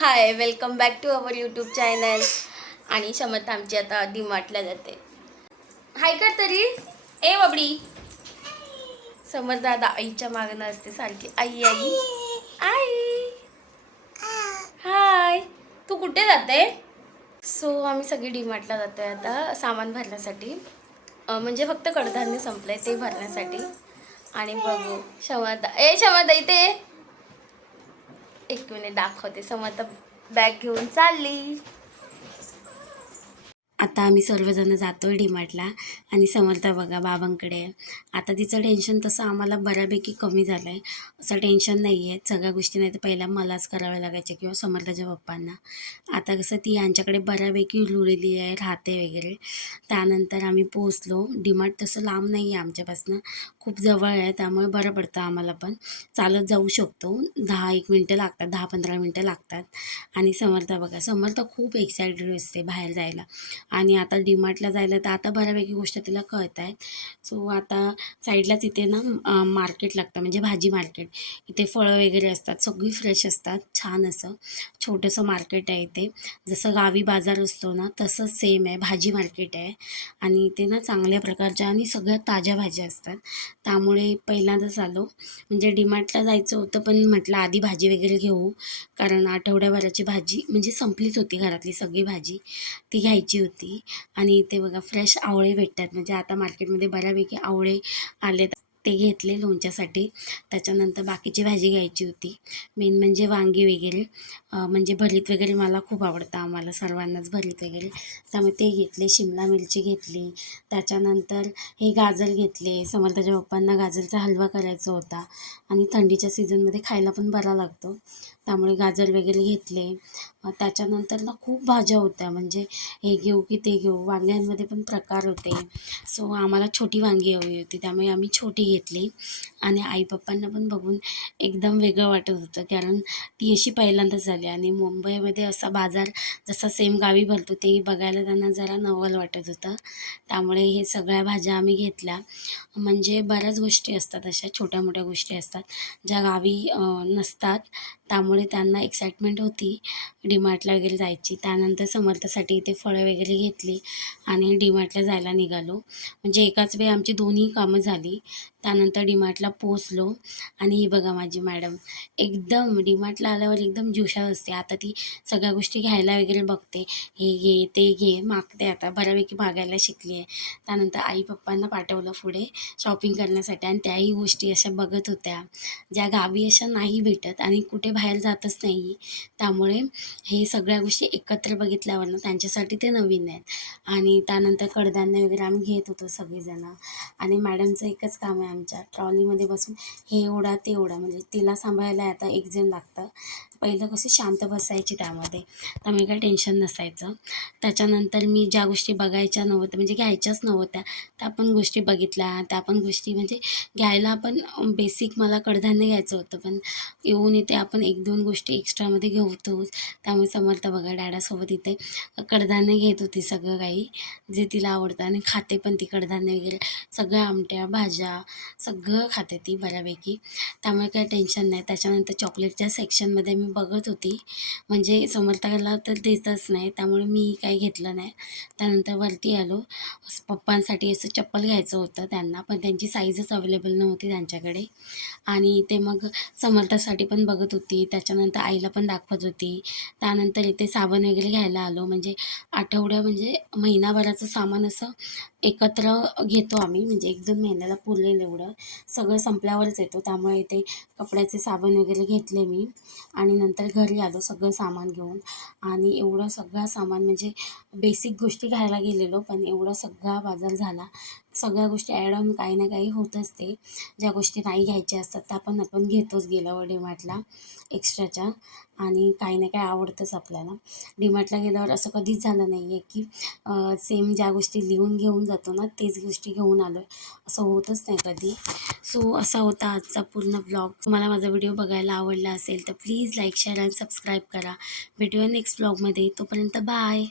High, welcome back to our YouTube channel. आणि शमत आमची आता डीमार्टला जाते. हाय कर तरी. ए बाबडी. समर दादा आईच्या मागणं असते सारखी. आई आई आई. हाय. तू कुठे जाते? सो आम्ही सगळी डीमार्टला जातोय आता सामान भरण्यासाठी. म्हणजे फक्त कडधान्य संपलंय ते भरण्यासाठी. आणि बघू शमता इथे. एक मिनिट दाखवते. समता बॅग घेऊन चालली. आता आम्ही सर्वजण जातो आहे डीमार्टला. आणि समर्था बघा बाबांकडे. आता तिचं टेन्शन तसं आम्हाला बऱ्यापैकी कमी झालं आहे. असं टेन्शन नाही आहे. सगळ्या गोष्टी नाही तर पहिला मलाच कराव्या लागायच्या किंवा समर्थाच्या पप्पांना. आता कसं ती यांच्याकडे बऱ्यापैकी रुळलेली आहे, राहते वगैरे. त्यानंतर आम्ही पोचलो. डीमार्ट तसं लांब नाही आहे आमच्यापासून, खूप जवळ आहे. त्यामुळे बरं पडतं आम्हाला पण. चालत जाऊ शकतो. 10-1 मिनटं लागतात, 10-15 मिनटं लागतात. आणि समर्था बघा, समर्था खूप एक्सायटेड असते बाहेर जायला. आणि आता डीमार्टला जायला तर आता बऱ्यापैकी गोष्ट तिला कळत आहेत. सो आता साईडलाच इथे ना मार्केट लागतं, म्हणजे भाजी मार्केट. इथे फळं वगैरे असतात, सगळी फ्रेश असतात. छान असं छोटंसं मार्केट आहे इथे. जसं गावी बाजार असतो ना तसंच सेम आहे, भाजी मार्केट आहे. आणि इथे ना चांगल्या प्रकारच्या आणि सगळ्या ताज्या भाज्या असतात. त्यामुळे पहिल्यांदाच आलो. म्हणजे डीमार्टला जायचं होतं पण म्हटलं आधी भाजी वगैरे घेऊ, कारण आठवड्याभराची भाजी म्हणजे संपलीच होती, घरातली सगळी भाजी ती घ्यायची होती. आणि इथे बघा फ्रेश आवळे भेटतात. म्हणजे आता मार्केटमध्ये बऱ्यापैकी आवळे आलेत, ते घेतले लोणच्यासाठी. त्याच्यानंतर बाकीची भाजी घ्यायची होती, मेन म्हणजे वांगी वगैरे. म्हणजे भरीत वगैरे मला खूप आवडतं, आम्हाला सर्वांनाच भरीत वगैरे. त्यामुळे ते घेतले. शिमला मिरची घेतली. त्याच्यानंतर हे गाजर घेतले. समर्थाच्या पप्पांना गाजरचा हलवा करायचा होता आणि थंडीच्या सीझनमध्ये खायला पण बरा लागतो, त्यामुळे गाजर वगैरे घेतले. त्याच्यानंतर ना खूप भाज्या होत्या, म्हणजे हे घेऊ की ते घेऊ. वांग्यांमध्ये पण प्रकार होते. सो आम्हाला छोटी वांगी हवी होती, त्यामुळे आम्ही छोटी घेतली. आणि आई पप्पांना पण बघून एकदम वेगळं वाटत होतं, कारण ती अशी पहिल्यांदाच झाली. आणि मुंबईमध्ये असा बाजार जसा सेम गावी भरतो तेही बघायला त्यांना जरा नवल वाटत होतं. त्यामुळे हे सगळ्या भाज्या आम्ही घेतल्या. म्हणजे बऱ्याच गोष्टी असतात, अशा छोट्या मोठ्या गोष्टी असतात ज्या गावी नसतात. त्यामुळे त्यांना एक्साइटमेंट होती डीमार्टला वगैरे जायची. त्यानंतर समर्थासाठी इथे फळं वगैरे घेतली आणि डीमार्टला जायला निघालो. म्हणजे एकाच वेळी आमची दोन्ही कामं झाली. त्यानंतर डीमार्टला पोचलो. आणि ही बघा माझी मॅडम, एकदम डीमार्टला आल्यावर एकदम जोशात असते. आता ती सगळ्या गोष्टी घ्यायला वगैरे बघते, हे घे ते घे, मागते. आता बऱ्यापैकी मागायला शिकली आहे. त्यानंतर आई पप्पांना पाठवलं पुढे शॉपिंग करण्यासाठी. आणि त्याही गोष्टी अशा बघत होत्या ज्या गावी अशा नाही भेटत आणि कुठे बाहेर जातच नाही. त्यामुळे हे सगळ्या गोष्टी एकत्र बघितल्यावर ना त्यांच्यासाठी ते नवीन आहेत. आणि त्यानंतर कडधान्य वगैरे आम्ही घेत होतो सगळेजणं. आणि मॅडमचं एकच काम आहे आमच्या, ट्रॉलीमध्ये बसून हे ओढा ते ओढा. म्हणजे तिला सांभाळायला आता एक जण लागतं. पहिलं कसे शांत बसायची त्यामध्ये, त्यामुळे काही टेन्शन नसायचं. त्याच्यानंतर मी ज्या गोष्टी बघायच्या नव्हत्या, म्हणजे घ्यायच्याच नव्हत्या, त्या पण गोष्टी बघितल्या. त्या पण गोष्टी म्हणजे घ्यायला आपण बेसिक मला कडधान्य घ्यायचं होतं, पण येऊन इथे आपण 1-2 गोष्टी एक्स्ट्रामध्ये घेतोच. त्यामुळे समर्थ बघा डॅडासोबत इथे कडधान्य घेत होती, सगळं काही जे तिला आवडतं. आणि खाते पण ती कडधान्य वगैरे सगळ्या आमट्या भाज्या सगळं खाते ती बऱ्यापैकी, त्यामुळे काही टेन्शन नाही. त्याच्यानंतर चॉकलेटच्या सेक्शनमध्ये मी बघत होती, म्हणजे समर्थाला तर देतच नाही, त्यामुळे मी काही घेतलं नाही. त्यानंतर वरती आलो. पप्पांसाठी असं चप्पल घ्यायचं होतं त्यांना, पण त्यांची साईजच अवेलेबल नव्हती त्यांच्याकडे. आणि इथे मग समर्थासाठी पण बघत होती. त्याच्यानंतर आईला पण दाखवत होती. त्यानंतर इथे साबण वगैरे घ्यायला आलो. म्हणजे म्हणजे महिनाभराचं सामान असं एकत्र घेतो आम्ही, म्हणजे 1-2 महिन्याला पुरेल एवढं सगळं संपल्यावरच येतो. त्यामुळे इथे कपड्याचे साबण वगैरे घेतले मी. आणि नंतर घरी आलो सगळं सामान घेऊन. आणि एवढं सगळं सामान म्हणजे बेसिक गोष्टी घ्यायला गेलेलो, पण एवढा सगळा बाजार झाला. सगळ्या गोष्टी ॲड ऑन काही ना काही होतच ते. ज्या गोष्टी नाही घ्यायच्या असतात त्या पण आपण घेतोच गेल्यावर डीमार्टला एक्स्ट्राच्या. आणि काही ना काही आवडतंच आपल्याला. डीमार्टला गेल्यावर असं कधीच झालं नाही आहे की सेम ज्या गोष्टी लिहून घेऊन जातो ना तेच गोष्टी घेऊन आलो आहे, असं होतच नाही कधी. सो असा होता आजचा पूर्ण ब्लॉग. तुम्हाला माझा व्हिडिओ बघायला आवडला असेल तर प्लीज लाईक, शेअर आणि सबस्क्राईब करा. भेटूया नेक्स्ट ब्लॉगमध्ये. तोपर्यंत बाय.